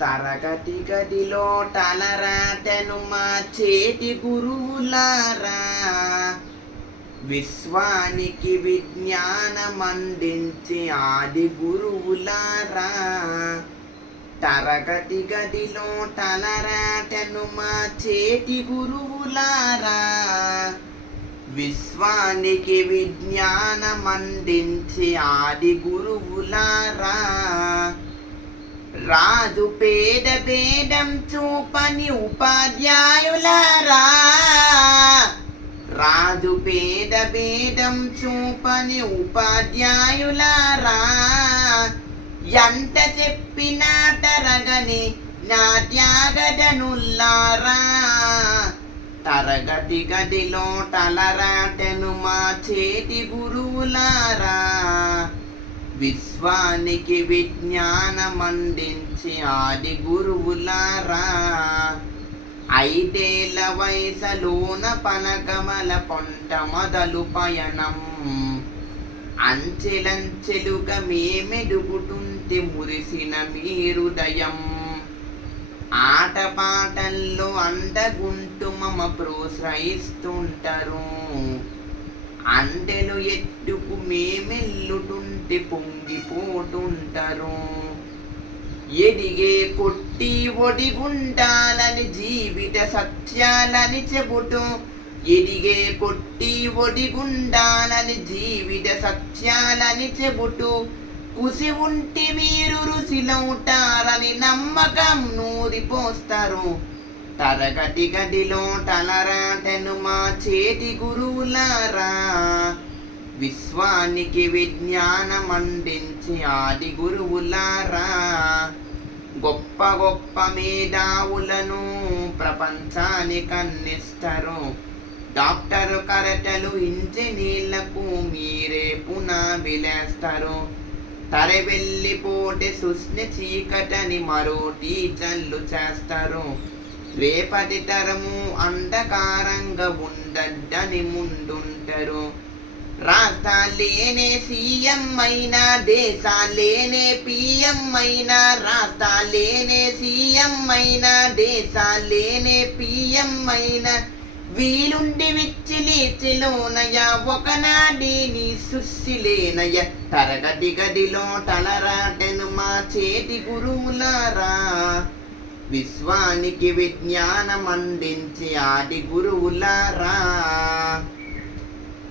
తరగతి గదిలో తలరాతను మార్చేటి గురువులారా, విశ్వానికి విజ్ఞానమందించే ఆది గురువులారా. తరగతి గదిలో తలరాతను మార్చేటి గురువులారా, విశ్వానికి విజ్ఞానమందించే ఆది గురువులారా. రాజు పేద భేదం చూపని ఉపాధ్యాయులారా, రాజు పేద భేదం చూపని ఉపాధ్యాయులారా. ఎంత చెప్పినా తరగని నా త్యాగజనులారా, తరగతి గదిలో తలరాటను మార్చేటి గురువులారా, విశ్వానికి విజ్ఞానమందించి ఆది గురువులారా. 5 ఏళ్ల వయసులోన పలకమల పొంట మొదలు పయనం, అంచెలంచెలుగా మేమెదుగుతుంటే మురిసిన మీ హృదయం. ఆటపాటల్లో అండగుంటూ మమ ప్రోత్సహిస్తుంటారు, అందెలు ఎట్టుకు మేమెల్లుతుంటే పొంగిపోతుంటారు. ఎదిగే కొట్టి ఒడిగుండాలని జీవిత సత్యాలని చెబుతూ, ఎదిగే కొట్టి ఒడిగుండాలని జీవిత సత్యాలని చెబుతూ, కుసి ఉంటి వీరు రుసిలవుతారని నమ్మకం నూరిపోస్తారు. తరగతి గదిలో తలరాటను మార్చేటి గురువులారా, విశ్వానికి విజ్ఞానమందించి ఆది గురువులారా. గొప్ప గొప్ప మేధావులను ప్రపంచానికి అందిస్తారు. డాక్టరు కరటలు ఇంజనీర్లకు మీరే పునాబిలేస్తారు. తరవెల్లిపోటే సుస్ని చీకటని మరో టీచర్లు చేస్తారు. రేపటి తరము అంధకారంగా ఉండద్దని ముందుంటారు. రాష్ట్రాలేనే సీఎం అయినా, దేశాలేనే పిఎం అయినా, రాష్ట్రాలేనే సీఎం అయినా, దేశాలేనే పిఎం అయినా, వీలుండి విచ్చిలేచిలోనయ ఒకనాడేని సుస్సిలేనయ. తరగతి గదిలో తలరాటను మార్చేటి గురువులారా, విశ్వానికి విజ్ఞానమందించి ఆది గురువులారా.